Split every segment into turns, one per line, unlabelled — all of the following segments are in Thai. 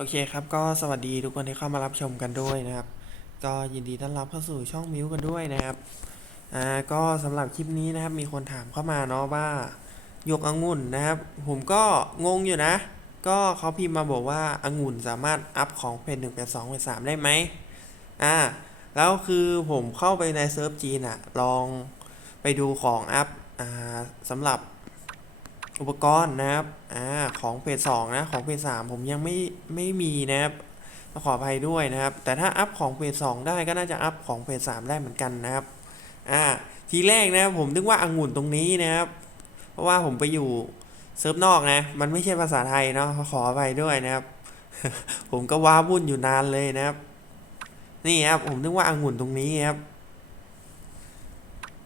โอเคครับก็สวัสดีทุกคนที่เข้ามารับชมกันด้วยนะครับ ก็ยินดีต้อนรับเข้าสู่ช่องมิวกันด้วยนะครับอ่าก็สำหรับคลิปนี้นะครับ มีคนถามเข้ามาเนาะว่าหยกองุ่นนะครับ ผมก็งงอยู่นะ ก็เขาพิมพ์มาบอกว่าองุ่นสามารถอัพของเพจหนึ่งเป็นสองเป็นสามได้ไหมอ่าแล้วคือผมเข้าไปในเซิร์ฟจีนอะลองไปดูของอัพอ่าสำหรับ อุปกรณ์นะครับอ่าของเพจสองนะของเพจสามผมยังไม่ไม่มีนะครับขออภัยด้วยนะครับ แต่ถ้าอัพของเพจสองได้ก็น่าจะอัพของเพจสามได้เหมือนกันนะครับอ่าทีแรกนะผมนึกว่าองุ่นตรงนี้นะครับ เพราะว่าผมไปอยู่เซิร์ฟนอกนะ มันไม่ใช่ภาษาไทยเนาะขออภัยด้วยนะครับ ผมก็ว้าวุ่นอยู่นานเลยนะครับ นี่ครับผมนึกว่าองุ่นตรงนี้ครับ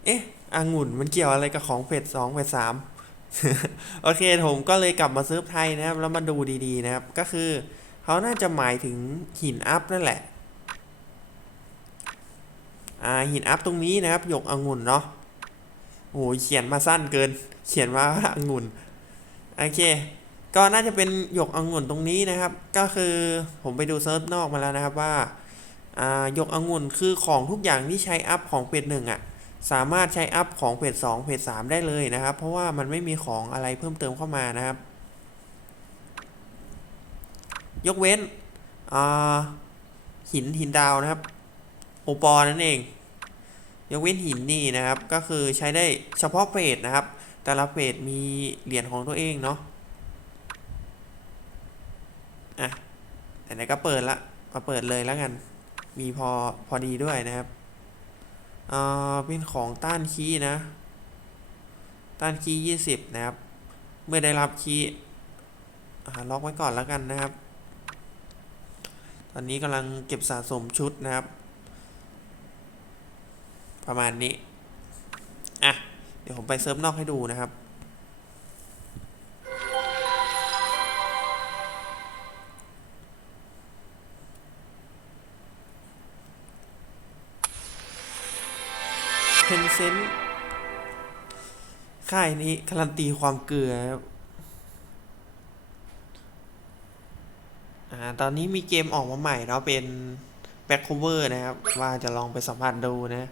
เอ๊ะองุ่นมันเกี่ยวอะไรกับของเพจสองเพจสาม โอเคผมก็เลยกลับมาเซิร์ฟไทยนะครับ แล้วมาดูดีๆนะครับ ก็คือเขาน่าจะหมายถึงหินอัพนั่นแหละอ่าหินอัพตรงนี้นะครับหยกองุ่นเนาะโอ้ยเขียนมาสั้นเกิน เขียนมาว่าองุ่นโอเค ก็น่าจะเป็นหยกองุ่นตรงนี้นะครับ ก็คือผมไปดูเซิร์ฟนอกมาแล้วนะครับว่าอ่าหยกองุ่นคือของทุกอย่างที่ใช้อัพของเพจหนึ่งอะ สามารถใช้อัพของเพจ2เพจ3ได้เลยนะครับ เพราะว่ามันไม่มีของอะไรเพิ่มเติมเข้ามานะครับ ยกเว้นหินหินดาวนะครับ โอปอนั่นเอง ยกเว้นหินนี่นะครับ ก็คือใช้ได้เฉพาะเพจนะครับ แต่ละเพจมีเหรียญของตัวเองเนาะอะไหนๆก็เปิดละมาเปิดเลยแล้วกัน มีพอพอดีด้วยนะครับ อ่าเป็นของต้านคีย์นะ ต้านคีย์ยี่สิบนะครับ เมื่อได้รับคีย์อ่าล็อกไว้ก่อนแล้วกันนะครับ ตอนนี้กำลังเก็บสะสมชุดนะครับ ประมาณนี้ อะ เดี๋ยวผมไปเซิร์ฟนอกให้ดูนะครับ นเซนค่ายนี้การันตีความเกลือครับอ่าตอนนี้มีเกมออกมาใหม่เนาะเป็นแบ็คโคเวอร์นะครับ ว่าจะลองไปสัมผัสดูนะ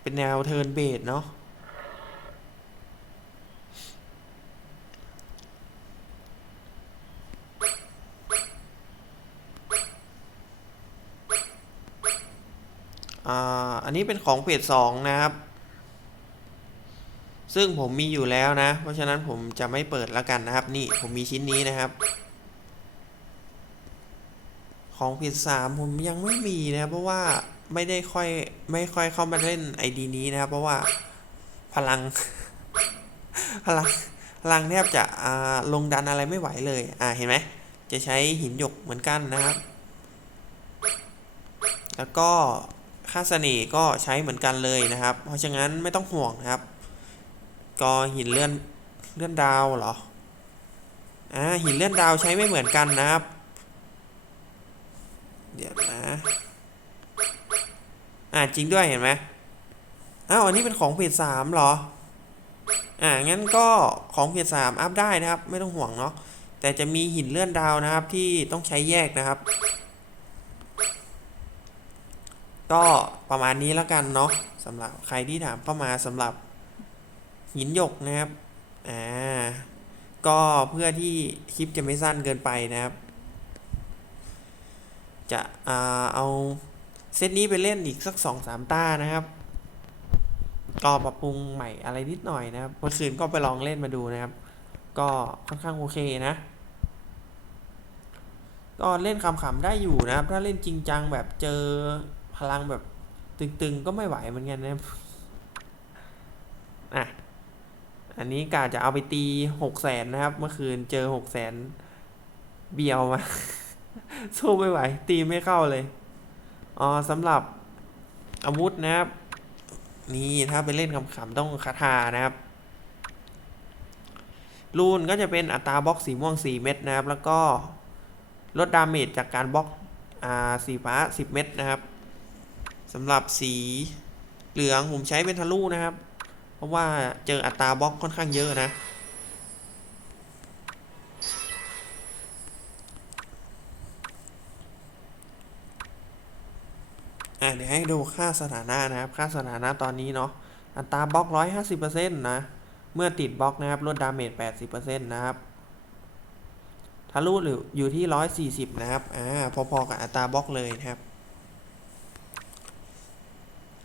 เป็นแนวเทิร์นเบสเนาะ อันนี้เป็นของเพจสองนะครับ ซึ่งผมมีอยู่แล้วนะ เพราะฉะนั้นผมจะไม่เปิดแล้วกันนะครับ นี่ผมมีชิ้นนี้นะครับ ของเพจสามผมยังไม่มีนะเพราะว่าไม่ได้ค่อยไม่ค่อยเข้ามาเล่นไอดีนี้นะครับ เพราะว่าพลัง พลังพลังแทบจะลงดันอะไรไม่ไหวเลยอ่าเห็นไหมจะใช้หินหยกเหมือนกันนะครับ แล้วก็ ค่าเสน่ห์ก็ใช้เหมือนกันเลยนะครับ เพราะฉะนั้นไม่ต้องห่วงนะครับ ก็หินเลื่อนเลื่อนดาวเหรออ่าหินเลื่อนดาวใช้ไม่เหมือนกันนะครับ เดี๋ยวนะอ่าจริงด้วยเห็นไหมอ้าวอันนี้เป็นของเพจสามเหรออ่างั้นก็ของเพจสามอัพได้นะครับ ไม่ต้องห่วงเนาะแต่จะมีหินเลื่อนดาวนะครับที่ต้องใช้แยกนะครับ ก็ประมาณนี้แล้วกันเนาะสำหรับใครที่ถามเข้ามาสำหรับหินหยกนะครับอ่าก็เพื่อที่คลิปจะไม่สั้นเกินไปนะครับ จะอ่าเอาเซตนี้ไปเล่นอีกสักสองสามตานะครับก็ปรับปรุงใหม่อะไรนิดหน่อยนะครับเมื่อคืนก็ไปลองเล่นมาดูนะครับ ก็ค่อนข้างโอเคนะ ก็เล่นขำๆได้อยู่นะครับ ถ้าเล่นจริงจังแบบเจอ พลังแบบตึงๆก็ไม่ไหวเหมือนกันนะอะอันนี้กาจะเอาไปตีหกแสนนะครับ เมื่อคืนเจอหกแสนเบียวมา สู้ไม่ไหว ตีไม่เข้าเลยอ๋อสำหรับอาวุธนะครับ นี่ถ้าไปเล่นขำๆต้องคาถานะครับรูนก็จะเป็นอัตราบล็อกสีม่วง 4 เม็ดนะครับ แล้วก็ลดดาเมจจากการบล็อกอ่าสีฟ้า 10 เม็ดนะครับ สำหรับสีเหลืองผมใช้เป็นทะลุนะครับ เพราะว่าเจออัตราบล็อกค่อนข้างเยอะนะ อะเดี๋ยวให้ดูค่าสถานะนะครับ ค่าสถานะตอนนี้เนาะ อัตราบล็อกร้้อยหาสิบเปอร์เซ็นต์นะ เมื่อติดบล็อกนะครับลดดาเมจแปดสิบเปอร์เซ็นต์นะครับทะลุหรืออยู่ที่ร้อยสี่สิบนะครับ อ่า พอๆกับอัตราบล็อกเลยนะครับ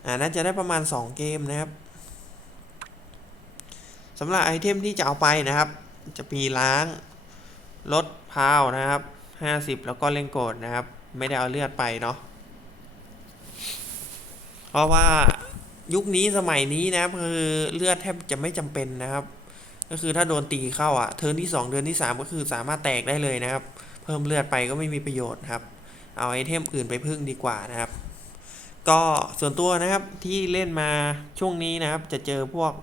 อ่าน่าจะได้ประมาณสองเกมนะครับสำหรับไอเทมที่จะเอาไปนะครับ จะมีล้างลดพาวนะครับห้าสิบแล้วก็เล่งโกดนะครับ ไม่ได้เอาเลือดไปเนาะเพราะว่ายุคนี้สมัยนี้นะครับคือเลือดแทบจะไม่จำเป็นนะครับ ก็คือถ้าโดนตีเข้าอะเทิร์นที่สองเทิร์นที่สามก็คือสามารถแตกได้เลยนะครับ เพิ่มเลือดไปก็ไม่มีประโยชน์ครับ เอาไอเทมอื่นไปพึ่งดีกว่านะครับ ก็ส่วนตัวนะครับที่เล่นมาช่วงนี้นะครับ จะเจอพวก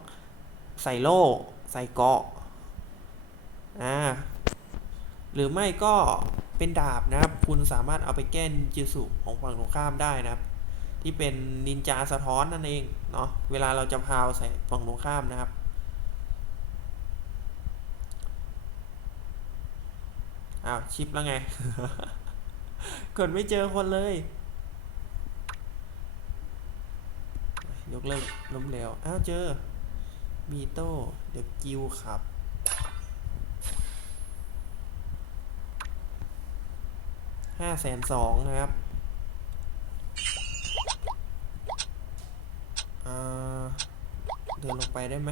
ใส่โล่ใส่เกาะอ่าหรือไม่ก็เป็นดาบนะครับ คุณสามารถเอาไปแก้นินจิสุของฝั่งตรงข้ามได้นะครับ ที่เป็นนินจาสะท้อนนั่นเองเนาะเวลาเราจะพาวใส่ฝั่งตรงข้ามนะครับ อ้าวชิปแล้วไง กดไม่เจอคนเลย กเลิกล้มเหลวอ้าวเจอมีโต้เดี๋ยวกิวขับห้าแสนสองนะครับเดินลงไปได้ไหม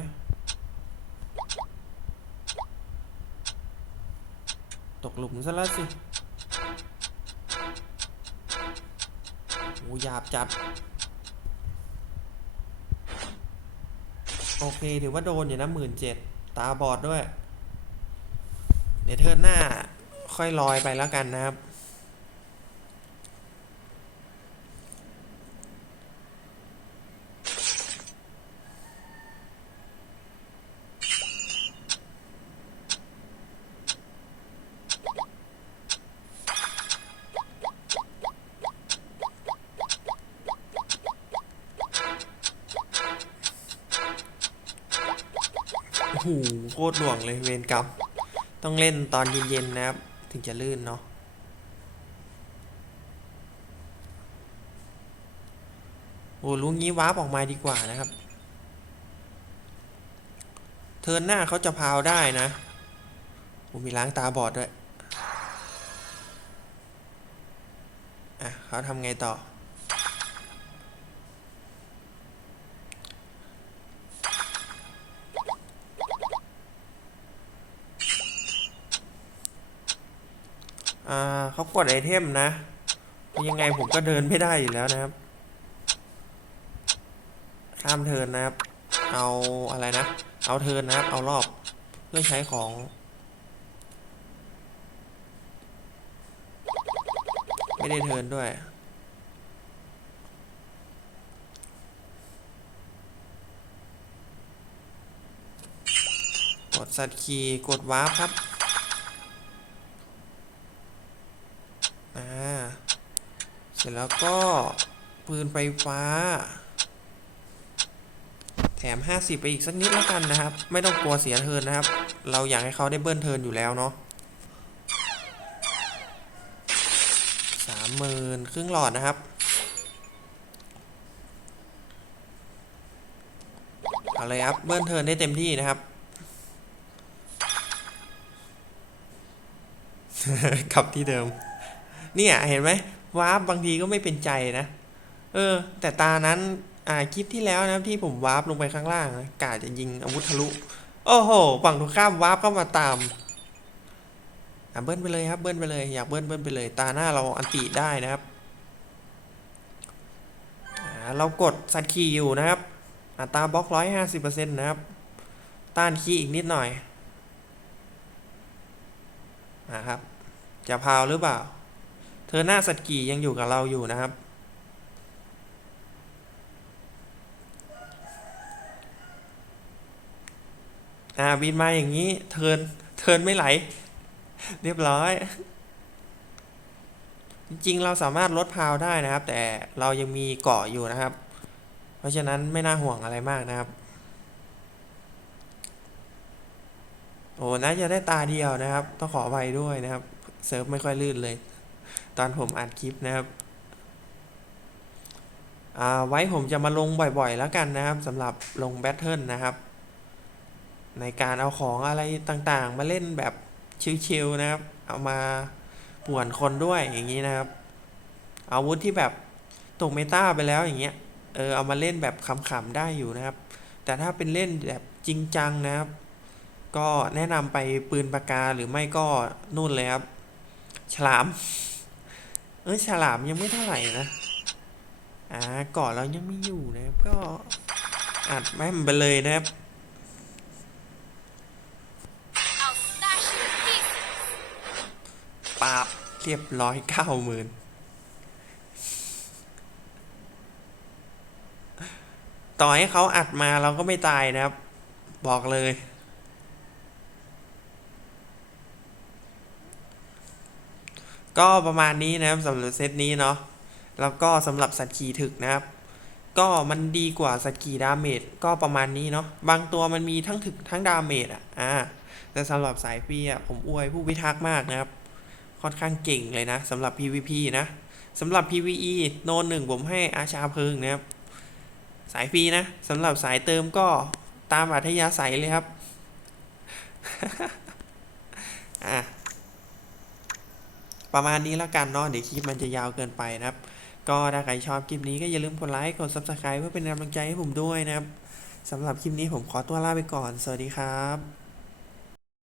ตกหลุมซะแล้วสิโอ้หยาบจัด โอเค ถือว่าโดนอยู่นะหมื่นเจ็ดตาบอดด้วย เดี๋ยวเทิร์นหน้าค่อยลอยไปแล้วกันนะครับ โอ้โคตรหน่วงเลยเวรกรรมต้องเล่นตอนเย็นๆนะครับ ถึงจะลื่นเนาะโอ้ลุงงี้วาร์ปออกมาดีกว่านะครับ เทินหน้าเขาจะพาวได้นะโอ้มีล้างตาบอดด้วย อะเขาทำไงต่อ เขากดไอเทมนะ ยังไงผมก็เดินไม่ได้อยู่แล้วนะครับ ข้ามเทินนะครับ เอาอะไรนะ เอาเทินนะครับ เอารอบเพื่อใช้ของไม่ได้เทินด้วย กดสัตว์คีกดวาร์ปครับ ร็จแล้วก็ ปืนไฟฟ้า แถม 50 ไปอีกสักนิดแล้วกันนะครับ ไม่ต้องกลัวเสียเทินนะครับ เราอยากให้เขาได้เบิ้ลเทินอยู่แล้วเนาะสามหมื่นครึ่งหลอดนะครับเอาเลยครับเบิ้ลเทินได้เต็มที่นะครับกลับที่เดิม เนี่ย เห็นไหม วาร์ปบางทีก็ไม่เป็นใจนะ เออ แต่ตานั้นอ่าคลิปที่แล้วนะที่ผมวาร์ปลงไปข้างล่างนะกาจะยิงอาวุธทะลุ โอ้โหฝั่งตรงข้ามวาร์ปเข้ามาตามอะเบิ้ลไปเลยครับเบิ้ลไปเลยอยากเบิ้ลเบิ้ลไปเลย ตาหน้าเราอันติได้นะครับเรากดสัตคีย์อยู่นะครับ อัตราบล็อกร้อยห้าสิบเปอร์เซ็นต์นะครับ ต้านคีย์อีกนิดหน่อยนะครับ จะพาวหรือเปล่า เธอหน้าสัตกี่ยังอยู่กับเราอยู่นะครับ อ่าบินมาอย่างนี้เทินเทินไม่ไหล เรียบร้อย จริงๆ เราสามารถลดพาวได้นะครับ แต่เรายังมีเกาะอยู่นะครับ เพราะฉะนั้นไม่น่าห่วงอะไรมากนะครับโอ้น่าจะได้ตาเดียวนะครับ ต้องขออภัยด้วยนะครับ เซิร์ฟไม่ค่อยลื่นเลย ตอนผมอัดคลิปนะครับไว้ผมจะมาลงบ่อยๆแล้วกันนะครับสำหรับลงแบทเทิลนะครับ ในการเอาของอะไรต่างๆ มาเล่นแบบชิลๆนะครับ เอามาป่วนคนด้วยอย่างนี้นะครับ อาวุธที่แบบตกเมตาไปแล้วอย่างเงี้ยเออเอามาเล่นแบบขำๆได้อยู่นะครับ แต่ถ้าเป็นเล่นแบบจริงจังนะครับ ก็แนะนำไปปืนปากกาหรือไม่ก็นู่นเลยครับ ฉลาม เออฉลามยังไม่เท่าไหร่นะ อ่าก่อนเรายังไม่อยู่นะครับก็อัดแม่มไปเลยนะครับปาบเรียบร้อยเก้าหมื่นต่อให้เขาอัดมาเราก็ไม่ตายนะครับ บอกเลย ก็ประมาณนี้นะครับสำหรับเซตนี้เนาะแล้วก็สำหรับสัตว์ขี่ถึกนะครับ ก็มันดีกว่าสัตว์ขี่ดาเมจก็ประมาณนี้เนาะบางตัวมันมีทั้งถึกทั้งดาเมจอะอ่าแต่สำหรับสายฟรีอะผมอวยผู้พิทักษ์มากนะครับ ค่อนข้างเก่งเลยนะสำหรับ PVP นะสำหรับ PVE โนนหนึ่งผมให้อาชาเพิงนะครับ สายฟรีนะสำหรับสายเติมก็ตามอัธยาศัยเลยครับ อะ ประมาณนี้แล้วกันเนาะเดี๋ยวคลิปมันจะยาวเกินไปนะครับ ก็ถ้าใครชอบคลิปนี้ก็อย่าลืมกดไลค์กด Subscribe เพื่อเป็นกำลังใจให้ผมด้วยนะครับสำหรับคลิปนี้ผมขอตัวลาไปก่อน สวัสดีครับ